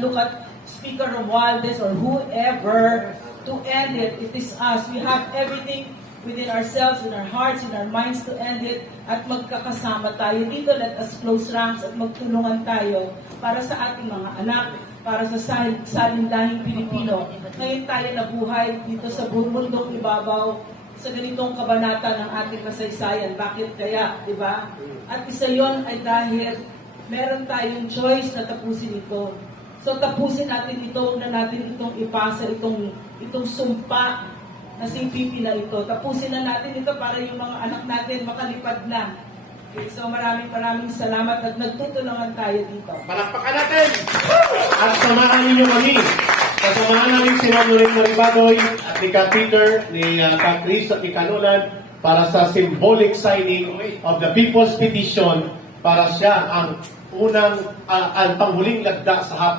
Look at Speaker Romualdez or whoever to end it. It is us. We have everything within ourselves, in our hearts, in our minds to end it, at magkakasama tayo dito. Let us close ranks at magtulungan tayo para sa ating mga anak, para sa salindahing Pilipino. Ngayon tayo nabuhay dito sa mundong ibabaw, sa ganitong kabanata ng ating kasaysayan. Bakit kaya, di ba? At isa yon ay dahil meron tayong choice na tapusin ito. So tapusin natin ito, na natin itong ipasa, itong sumpa na CPP na ito. Tapusin na natin ito para yung mga anak natin makalipad na. Okay, so maraming salamat at nagtutulungan tayo dito. Palakpakan natin! At samahan ninyo kami. Kasamahan namin si Manuel Maribadoy at ni Ka Peter, ni Ka Chris at ni Ka Nolan para sa symbolic signing of the People's Petition para siya ang unang, ang panghuling lagda sa hapon.